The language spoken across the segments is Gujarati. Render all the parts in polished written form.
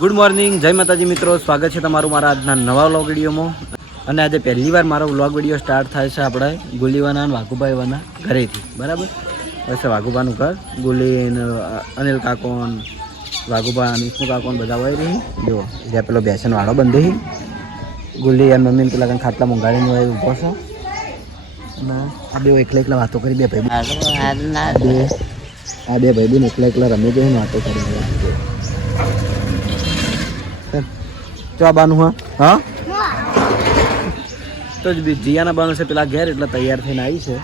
ગુડ મોર્નિંગ, જય માતાજી મિત્રો, સ્વાગત છે તમારું મારા આજના નવા વ્લોગ વિડીયોમાં. અને આજે પહેલી વાર મારો વ્લોગ વિડીયો સ્ટાર્ટ થાય છે આપણે ગુલીવાના અને વાઘુભાઈવાના ઘરેથી. બરાબર, બસ વાઘુભાનું ઘર, ગુલી અનિલ કાકોન, વાઘુભા, વિષ્ણુ કાકોન બધા હોય રહી. જો જ્યાં પેલો બેસન વાળો બંધી ગુલી અને મમ્મીને પેલા કંઈ ખાટલા મંગાડીને હોય ઊભો છો. અને આ બે એકલા એકલા વાતો કરી, બે ભાઈ આ બે ભાઈ બી એકલા એકલા રમી જાય ને વાતો કરી. ચા બાનું હા તો જ જીયાના બાનું છે પેલા ઘેર, એટલે તૈયાર થઈને આવી છે.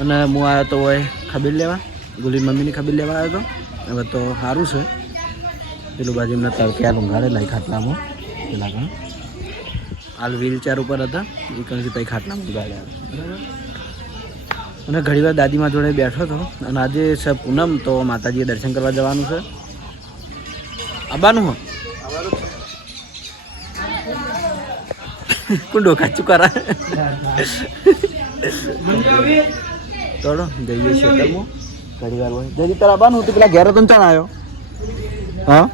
અને હું આવ્યો તો હોય ખબીર લેવા, ગુલી મમ્મીની ખબીર લેવા આવ્યો હતો. હવે તો સારું છે, પેલું બાજુ એમના તડક્યા લુંઘાડે લાઈ ખાટલામાં પેલા ઘણા હાલ વ્હીલચેર ઉપર હતા એ કંઈ પછી ખાટલામાં લુંઘાડ્યા. અને ઘણી વાર દાદીમા જોડે બેઠો હતો. અને આજે છે પૂનમ, તો માતાજીએ દર્શન કરવા જવાનું છે. આવવાનું હો કુંડો કાચું કરા ચલો જઈએ છીએ તમે ઘણી વાર હોય જલ્દી તારા આવવાનું હતું. પેલા ઘેર તો ચાણ આવ્યો હા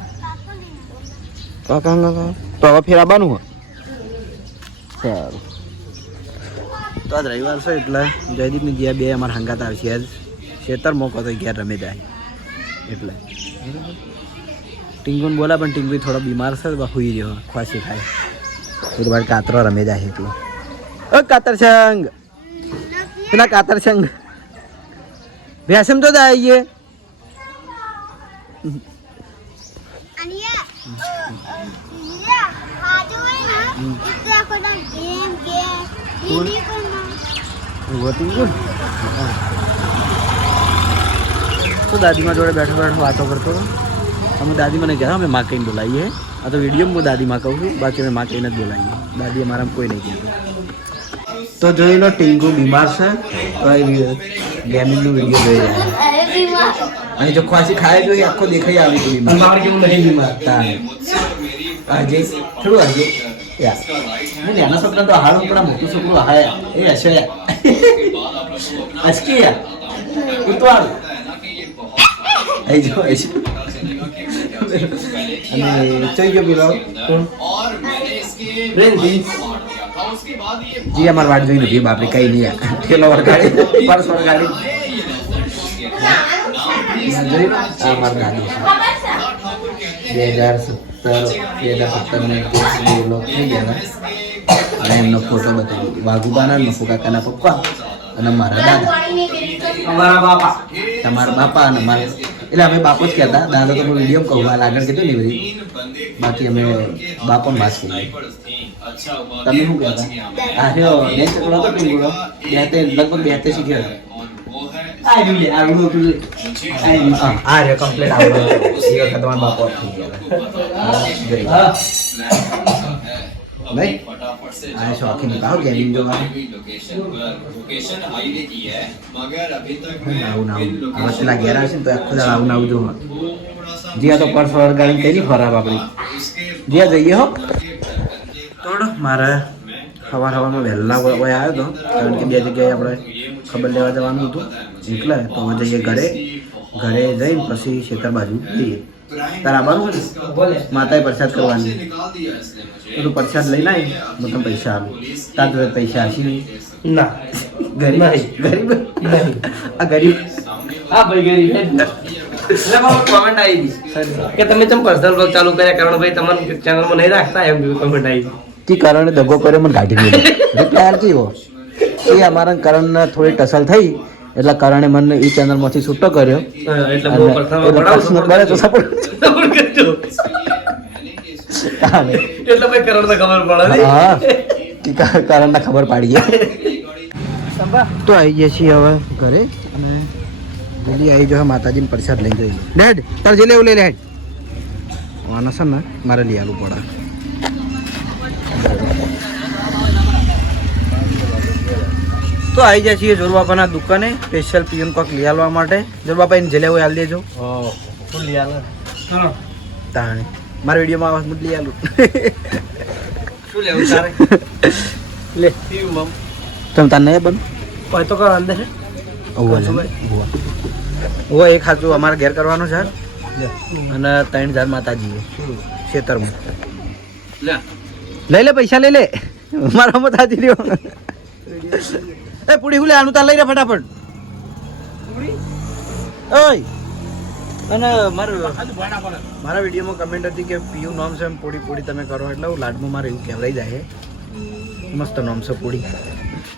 કાકા તો હવે ફેર આવવાનું હોય. સારું, તો આજ રવિવાર છે એટલે જયદીપની ગયા બે અમારા હંગાત આવશે. આજ ખેતર મોકો તો ઘેર રમે જાય એટલે. ટીંગુને બોલા પણ ટીંગુ થોડો બીમાર છે, હુઈ રહ્યો, ખવાસી ખાય એટલે બાર કાતરો રમે જાય એટલો. ઓ કાતર સંગ, પેલા કાતર સંગ ભેસમ તો આવીએ. તો દાદીમા જોડે બેઠો બેઠો વાતો કરતો હતો. અમે દાદી મને કહેતા અમે માં કહીને બોલાવીએ. આ તો વિડીયો હું દાદીમાં કહું છું, બાકી અમે માં કહીને જ બોલાવીએ. દાદી અમારા કોઈ નહીં કહેતું. તો જોઈ લો, ટીંગુ બીમાર છે તો ગેમિંગનો વિડીયો જોઈ રહ્યા. અને જો ખવાસી ખાય જોઈએ આખો દેખાઈ આવી તો બીમાર કેવું નહીં બીમાર આજે થોડું આજે યાર નાના છોકરા તો હાલ પણ મોટું છોકરું હાય એ હશે અચકી યાર ઉતવાળ આવી જો અને ચઈ ગયો પેલો જી અમાર વાટ જોઈ નથી બાપરે કઈ નહીં ઠેલો વરગાડી પરસ વરગાડી જોઈ અમાર ગાડી 2017 થઈ ગયા. અને એમનો ફોટો બતાવ્યો વાઘુબાના, મફુ કાકાના પપ્પા અને મારા દાદા, તમારા બાપા અને મારા, એટલે અમે બાપો જ કહેતા. દાદા તો વિડીયો કહું આગળ કીધું ને બધી, બાકી અમે બાપો ને માસ કહીએ. તમે શું કહેતા? હા રહ્યો બે ચકડો હતો ટીંગુડો, લગભગ 82 શીખ્યો. આ રહ્યો કમ્પ્લીટ આવડો તમારા બાપો થઈ ગયા. ભાઈ આ શોખીન કાવ ગેમિંગ જોવાનું આવું નાવું હવે પેલા ઘેર આવશે ને તો આખું દાડ આવું નાવું જોવા. જ્યાં તો પર્સ વળગાડીને કઈ ખરાબ આપણી જ્યાં જઈએ હો. થોડો મારે સવારમાં વહેલા આવ્યો હતો, કારણ કે બે જગ્યાએ આપણે ખબર લેવા જવાનું હતું એટલે. તો હવે જઈએ ઘરે જઈને પછી ખેતર બાજુ જઈએ. તારા આવવાનું ને માતાએ પ્રસાદ કરવાની, બધું પ્રસાદ લઈને આવી હું તમને પૈસા આપું. તાર જોડે પૈસા હશે નહીં? ના, ગરીબ ગરીબ આ ગરીબ હા ભાઈ ગરીબ. કોમેન્ટ આવી હતી કે તમે ચમ પર્સનલ બ્લોગ ચાલુ કર્યા કારણ ભાઈ તમારા ચેનલમાં નહીં રાખતા એમ કોમેન્ટ આવી હતી. કરણે દગો કર્યો મને કાઢી દીધો. રિપ્લાય કેવો એ અમારા કરણને થોડી ટસલ થઈ એટલે કરણે મને એ ચેનલમાંથી છૂટો કર્યો. એટલે કરણને ખબર પાડી ગયા. તો આવી ગયા છીએ હવે ઘરે અને જલ્દી આવી જો માતાજીને પ્રસાદ લઈ જઈએ. ડેડ તાર જે લેવું લઈ લે હેડ આના છે ને મારે લઈ આવવું પડે. તો આવી જાય છીએ જોર બાપાના દુકાને સ્પેશિયલ પીએમ કોક લઈ આવવા માટે. જોર બાપા એને જલે હોય હાલ દેજો. તાણે મારા વિડીયોમાં આવાજ મુદ લઈ આલું. શું લેવું તારે લે તમે તાર નહીં બન તો કર અંદર ઓ એક સાચું અમારે ઘેર કરવાનું છે. અને 3000 માતાજી ખેતરમાં લઈ લે પૈસા લઈ લે મારા મત હાજી રહ્યો એ પૂડી હું લે આનું તાર લઈ રે ફટાફટ ઓય અને મારા વિડીયોમાં કમેન્ટ હતી કે પીયુ નામ છે એમ પૂડી પૂડી તમે કરો એટલે હું લાડમાં મારે એવું કહેવાય જાય મસ્ત નામ છે પૂડી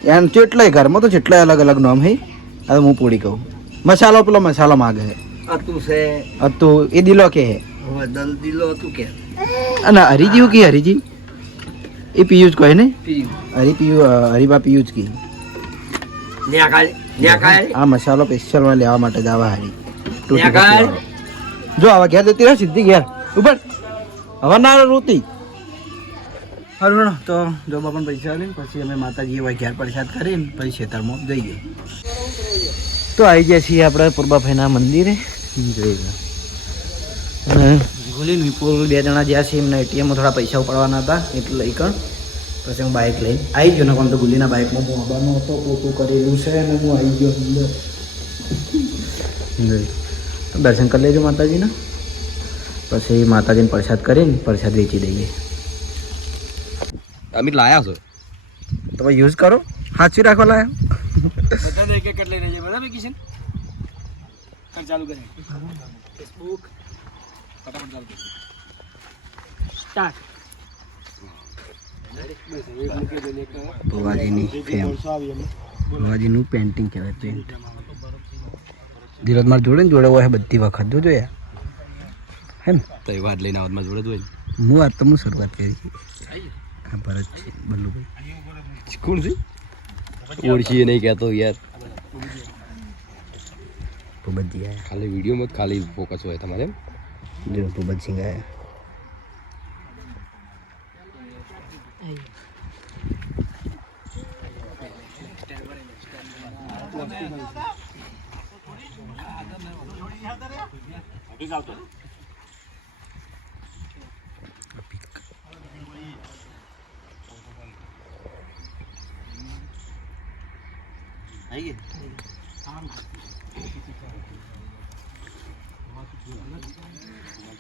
એમ કેટલાય ઘરમાં તો જેટલાય અલગ અલગ નામ હે હવે હું પૂડી કહું મસાલો પેલો મસાલો માગે હે અતું છે અતું એ દિલો કે હે દલ દિલો હતું કે અને હરીજી હું કી હરીજી એ પીયુ જ કહે ને પીયું હરીબા પીયુ જ કી ન્યાકાળ આ મસાલો સ્પેશિયલ માં લેવા માટે જ આવા હારી ન્યાકાળ જો આવા ઘેર જતી રહે સીધી ઘેર ઉપર હવે ના રોતી હારું તો જો બાપા પૈસા લઈને પછી અમે માતાજી એવા ઘેર પ્રસાદ કરીને પછી ખેતરમાં જઈએ તો આવી ગયા છીએ આપણે પૂર્બાભાઈના મંદિરે જોઈ અને ગુલીન વિપુલ 2 જણા જ્યાં છે એમને એટીએમમાં થોડા પૈસા ઉપાડવાના હતા એટલે લઈ કણ પછી હું બાઇક લઈને આવી ગયો ને કોણ તો ગુલીના બાઇકમાં હું આવવાનો હતો પોતું કરેલું છે અને હું આવી ગયો અંદર દર્શન કરી લેજો માતાજીના પછી માતાજીને પ્રસાદ કરીને પ્રસાદ વેચી દઈએ અમિત લાયા છો તો ભાઈ યુઝ કરો સાચી રાખવા લાયા બધાને એક એક લઈને જઈએ બરાબર કિશન કર ચાલુ કરે ફેસબુક ફટાફટ ચાલુ કરે સ્ટાર્ટ ભુવાજીનું પેન્ટિંગ કહેવાય પેન્ટ ધીરજ માર જોડે ને જોડે હોય બધી વખત જોજો યાર હે ને તો એ વાત લઈને આવતમાં જોડે જોઈ હું વાત તો હું શરૂઆત કરી હા ભરત છે બલ્લુભાઈ કોણ છે ઓળખીએ નહીં કહેતો યાર ભૂપતજી આયા ખાલી વિડીયોમાં જ ખાલી ફોકસ હોય તમારે એમ જો ભૂપતસિંહ આયા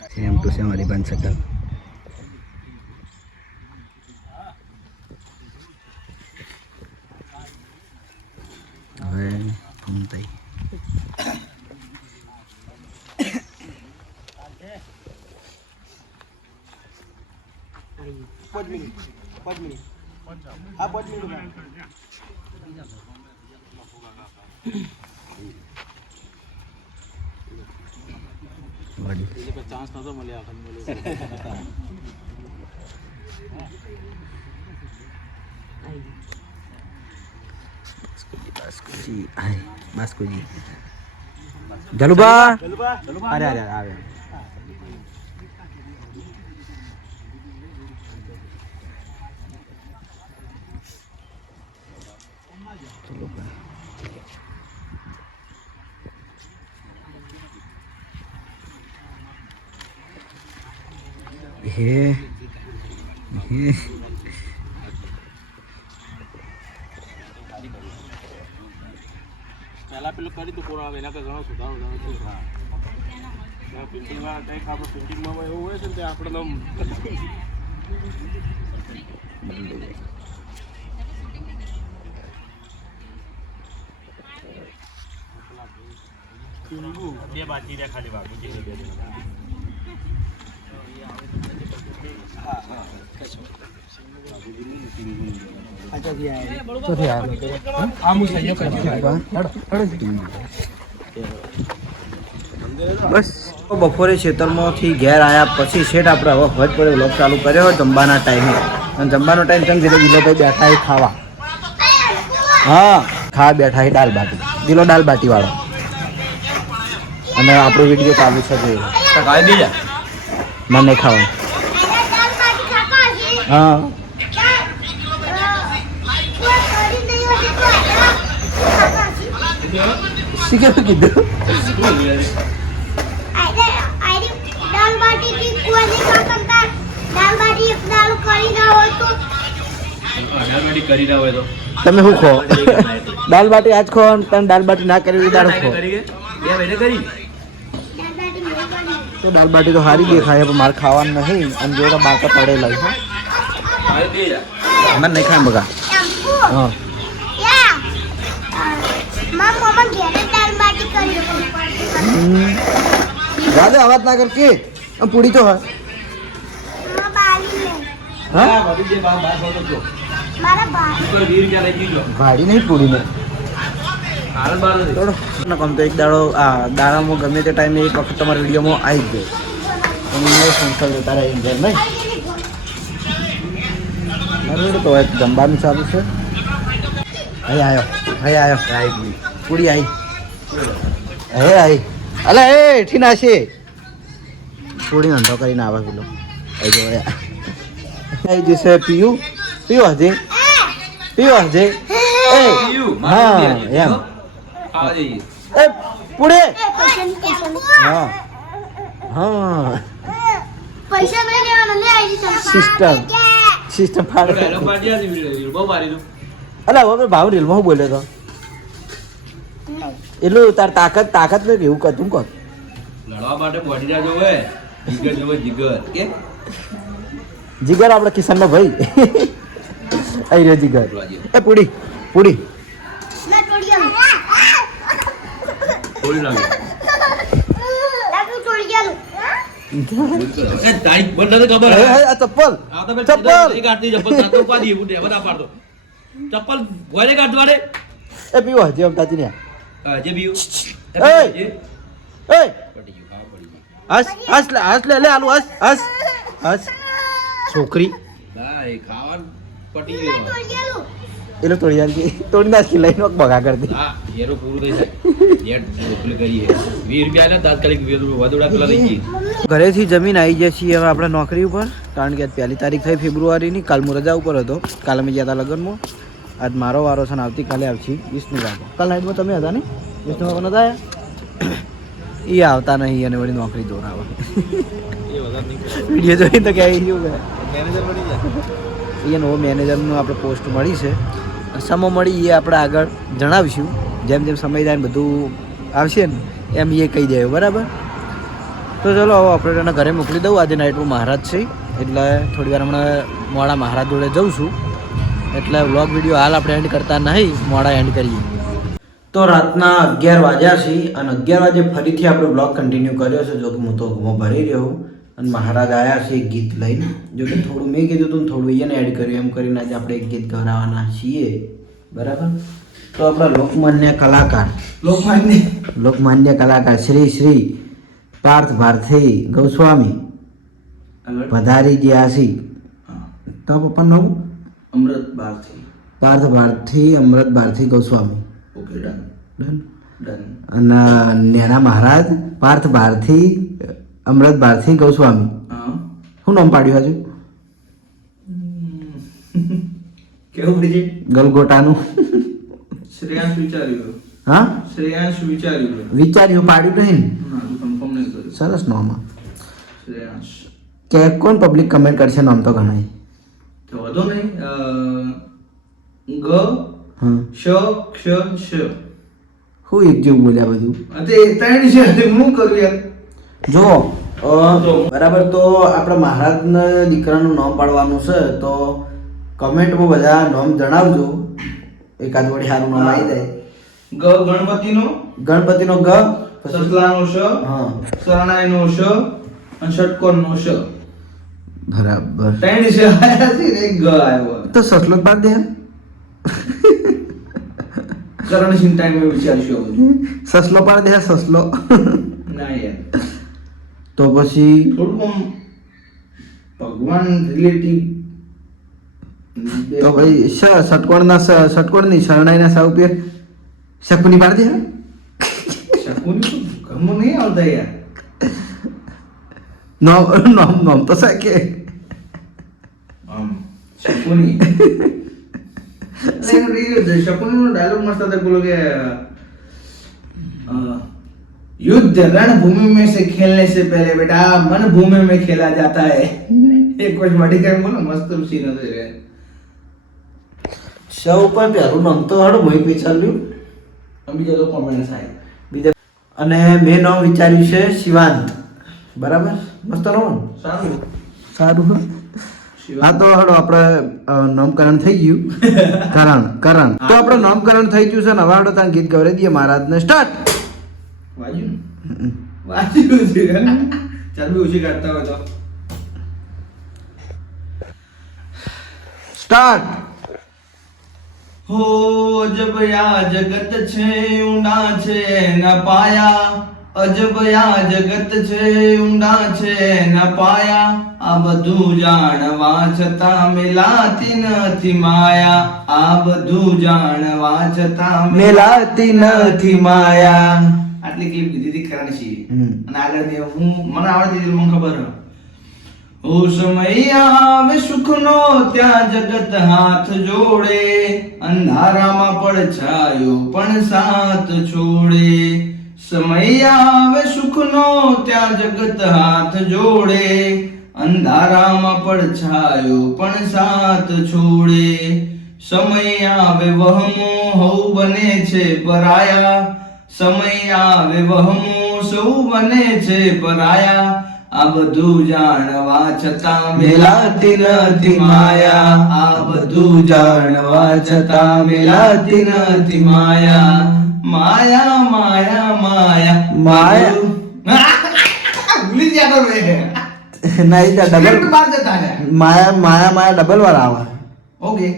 सेम टू सेम हमारी बन सकल હવે ઘૂમતાઈ ચાન્સ નતો મળ્યા બાસ્કોજી જલુબા અરે અરે આવે હે પહેલા પેલું કરી તું કોણ આવે એના તો ઘણો સુધારો પેન્ટિંગ વાળા કંઈક આપણે પેન્ટિંગમાં એવું હોય છે ને તે આપણે બે બાકી રહ્યા ખાલી બાકી બે બસ બપોરે ખેતરમાંથી ઘેર આવ્યા પછી શેઠ આપણે હવે ફજ પડે વ્લોગ ચાલુ કર્યો જમવાના ટાઈમે અને જમવાનો ટાઈમ કેમ છે દિલોભાઈ બેઠા ખાવા હા ખાવા બેઠા છે દાલ બાટી દિલો દાલ બાટી વાળો અને આપણો વિડીયો ચાલુ છે જે ખાઈ દેજા ના નહીં ખાવાનું હા શીખે કીધું તમે શું ખો દાલ બાટી આજ ખો તમે દાલ બાટી ના કરી દાળ ખો બે મહિને કરી તો દાળ બાટી તો સારી દેખાય પણ મારે ખાવાનું નહીં અને જો તો બાકા પડેલા છે મને નહીં ખાય બગા હા દાદા અવાજ ના કર કે પૂરી તો હોય હા ભાડી નહીં પૂરી ને કમ તો એક દાડો દાડામાં ગમે તે ટાઈમે એક વખત તમારા વિડીયોમાં આવી જ જાય સંસ્થા જતા રહે એમ નહીં બરાબર તો જમવાનું ચાલુ છે અહીં આવ્યો પૂરી આવી હે આવી અલે એ ઠી ના છે પૂરી ધંધો કરીને આવે પેલો અહીં જશે પીયું હજે હા એમ એ પૂરે હા હા સિસ્ટમ ફાડે અલા હવે ભાવ રીલમાં હું બોલ્યો તો એટલું તાર તાકાત ને એવું કર તું કર લડવા માટે બોડીરા જોવે જીગર જોવે જીગર કે જીગર આપણે કિસાનનો ભાઈ આઈ રહ્યો જીગર એ પૂડી થોડી લાગે એ તાઈ બંને ખબર હે આ ચપ્પલ આ તો ચપ્પલ એક આટલી ચપ્પલ સાતો પાડી ઉડે બધા પાડતો ચપ્પલ ગોળે કાઢ વાડે એ પીવો હજી આમ તાતી ને જે બીયુ એ હસ લે આલુ હસ છોકરી ના એ ખાવાનું પટી ગયો એલો તોડી આલી તોડી નાખી લઈને બગા કરી દે હા એરો પૂરું થઈ જાય નેટ મોકલી કરી 20 રૂપિયા ના તાત્કાલિક વધુડા પેલા લઈ ગઈ ઘરેથી જમીન આવી જાય છીએ હવે આપણે નોકરી ઉપર કારણ કે આજ 1 તારીખ થઈ ફેબ્રુઆરીની કાલ હું રજા ઉપર હતો કાલે મેં ગયા હતા લગ્નમાં આજ મારો વારો છે ને આવતીકાલે આવશે વિષ્ણુ બાબા કાલ નાઇટમાં તમે હતા ને વિષ્ણુ બાબા નતા આવ્યા એ આવતા નહીં અને વળી નોકરી દોરાવા વિડીયો જોઈને તો ક્યાંય ગયું મેનેજર બની જાય એ નવો મેનેજરનું આપણે પોસ્ટ મળી છે સમો મળી એ આપણે આગળ જણાવીશું જેમ જેમ સમય જાય બધું આવશે ને એમ એ કહી દે બરાબર તો ચલો હવે ઓપરેટરને ઘરે મોકલી દઉં આજે નાઇટમાં મહારાજ છે એટલે થોડી વાર હમણાં મોડા મહારાજ જોડે જઉં છું એટલે વ્લોગ વિડીયો હાલ આપણે એન્ડ કરતા નહીં મોડા એન્ડ કરીએ તો રાતના 11 વાગ્યા છે અને 11 વાગે ફરીથી આપણે વ્લોગ કન્ટિન્યુ કર્યો છે જો કે હું તો ઘૂમો ભરી રહ્યો અને મહારાજ આવ્યા છે એક ગીત લઈને જો કે થોડું મેં કીધું હતું થોડું એને એડ કર્યું એમ કરીને આજે આપણે એક ગીત ગવડાવવાના છીએ બરાબર તો આપણા લોકમાન્ય કલાકાર શ્રી શ્રી પાર્થ ભારથી ગોસ્વામી પધારી જ્યાસી તો પપ્પાનું નામ પાર્થ ભારથી અમૃત ભારથી ગોસ્વામી ઓકે ડન અને નેના મહારાજ પાર્થ ભારથી અમૃત ભારથી ગોસ્વામી શું નામ પાડ્યું હજુ કેવું પડી ગલગોટાનું શ્રેયાંશ વિચાર્યું હા વિચાર્યું પાડ્યું નહીં ના કન્ફર્મ નહીં કર્યું સરસ નામ શ્રેયાંશ કે કોણ પબ્લિક કમેન્ટ કરશે નામ તો ઘણા તો વધો નહીં ગ હા શ ક્ષ શ હું એક જેવું બોલ્યા બધું અતે ત્રણ છે તે હું કરું યાર જો બરાબર તો આપણા મહારાજના દીકરાનું નામ પાડવાનું છે તો કમેન્ટમાં બધા નામ જણાવજો એકાદ વળી સારું નામ આવી જાય ગ ગણપતિનો ગ સસલાનો શ હા શરણાઈનો શ અને ષટકોણનો શ બરાબર ત્રણ છે આયા છે ને એક ગ આવ્યો તો સસલો જ પાડ દે કરણસિંહ ટાઈમે વિચારશું સસલો પાડ દે સસલો ના યાર તો પછી થોડું આમ ભગવાન રિલેટિવ તો ભાઈ ષટકોણની શરણાઈના સા ઉપર શકુની પાડ દે શકુની ગમો નહીં આવતા યાર નામ તો સાકે આમ શકુની શકુની નો ડાયલોગ મસ્ત હતા બોલો કે युद्ध रणभूमि में से खेलने से पहले बेटा मन भूमि में खेला जाता है एक कुछ मड़ी का बोलो मस्त सीन હતો રે શો ઉપર પહેલું નામ તો હડો મોઈ વિચાર્યું બીજા તો કોમેન્ટ થાય બીજા અને મેં નામ વિચાર્યું છે શિવાંત બરાબર મસ્ત રહો સારું સારું હા તો હડો આપણે નામકરણ થઈ ગયું કરણ તો આપણે નામકરણ થઈ ગયું છે ને હવે હડો તાન ગીત ગવરે દઈએ મહારાજને સ્ટાર્ટ વાજ્યું છે ચાલ બી ઓછી કાઢતા હોય તો સ્ટાર્ટ હો અજબ યા જગત છે ઊંડા છે ન પાયા અજબ યા જગત છે ઊંડા છે ન પાયા આ બધું જાણવા છતાં મિલાતી નથી માયા આ બધું જાણવા છતાં મેલાતી નથી માયા આટલી ક્લિપ દીધી હતી કરણ છે અને આગળ હું મને આવડતી હતી મને ખબર ઓ સમય આવે સુખનો ત્યાં જગત હાથ જોડે અંધારામાં પડછાયો પણ સાથ છોડે સમય આવે સુખનો ત્યાં જગત હાથ જોડે અંધારામાં પડછાયો પણ સાથ છોડે સમય આવે વહમો હઉ બને છે પરાયા સમય આવે વહમો સૌ બને છે પરાયા આ બધું જાણવા છતાં મિલાતી નથી માયા આ બધું જાણવા છતાં મિલાતી નથી માયા માયા માયા માયા ભૂલી ગયા તો મેં નહીં ડબલ બાર જતા ને માયા માયા માયા ડબલ વાર આવે ઓકે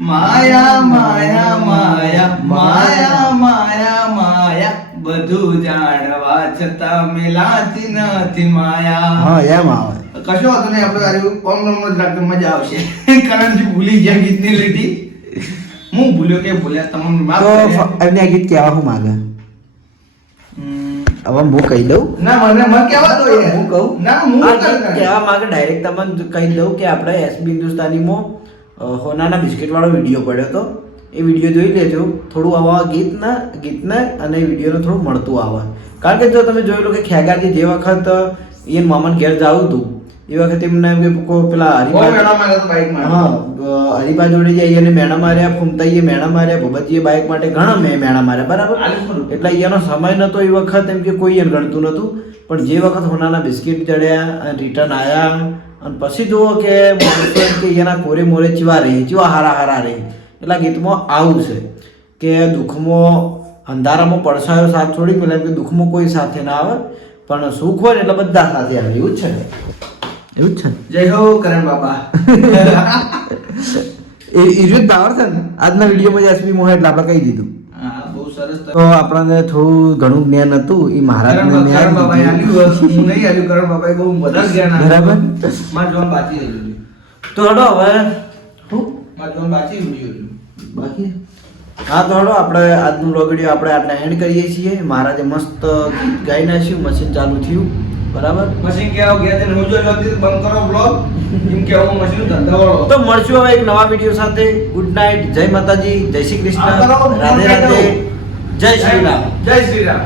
માયા માયા માયા માયા માયા માયા બધું જાણવા છતાં મિલાતી નથી માયા હા એમ આવે કશો વાંધો નહીં આપણે આવ્યું કોમ જ રાખતો મજા આવશે કરણજી ભૂલી ગયા ગીતની લીટી હું ભૂલ્યો કે ભૂલ્યા તમને માફ તો કરે. એમને આ ગીત કહેવા હું માગે હવે હું કહી દઉં ના મને કહેવા દો યાર. હું કહું ના હું આ ગીત કહેવા માંગે ડાયરેક્ટ તમને કહી દઉં કે આપણે એસબી હિન્દુસ્તાનીમાં હોનાના બિસ્કિટ વાળો વિડીયો પડ્યો હતો એ વિડીયો જોઈ લેજો થોડું આવા ગીતને અને વિડીયોને થોડું મળતું આવે કારણ કે જો તમે જોઈ લો કે ખેગાજી જે વખત ઈયન મામન ઘેર જાવું હતું એ વખતે એમને એમ કે પેલા બહુ મેળા માર્યો તો બાઈકમાં. હા હરિભા જોડે જઈએ અને મેણા માર્યા ફૂમતાઈએ મેણા માર્યા ભૂપતજીએ બાઇક માટે ઘણા મેણા માર્યા બરાબર આલું ખરું. એટલે એનો સમય નતો એ વખત એમ કે કોઈ એને ગણતું નતું પણ જે વખત હોનાના બિસ્કિટ ચડ્યા અને રિટર્ન આવ્યા અને પછી જુઓ કે માણસો એમ કે એના કોરે મોરે ચીવા રહી ચીવા હારા રહી એટલા ગીતમાં આવું છે કે દુઃખમાં અંધારામાં પડછાયો સાથ છોડી પેલા કે દુઃખમાં કોઈ સાથે ના આવે પણ સુખ હોય ને એટલે બધા સાથે આવે એવું જ છે ને એવું જ છે ને જય હો કરણ બાપા એ રીત પાવર છે ને આજના વિડીયોમાં એસપી મોહ એટલે આપણે કહી દીધું હા બહુ સરસ તો આપણને થોડું ઘણું જ્ઞાન હતું એ મહારાજને કરણ મેં બાબાએ આપી આલ્યું હતું. હું નહીં આલ્યું. કરણ બાબાએ બહુ વધારે જ્ઞાન આપ્યું. બરાબર. મારે જોવાનું બાકી રહ્યું. તો હડો હવે શું મારે જોવાનું બાકી રહ્યું. બાકી હા તો હડો આપણે આજનું લોગડીઓ આપણે આટલા એન્ડ કરીએ છીએ મહારાજે મસ્ત ગીત ગાઈ નાખ્યું મશીન ચાલુ થયું બરાબર મશીન કે આવો ગયા હું જો બંધ કરો બ્લોગ એમ કે આવો મશીન ધંધા વાળો તો મળશું હવે એક નવા વિડીયો સાથે ગુડ નાઇટ જય માતાજી જય શ્રી કૃષ્ણ રાધે રાધે જય શ્રી રામ જય શ્રી રામ.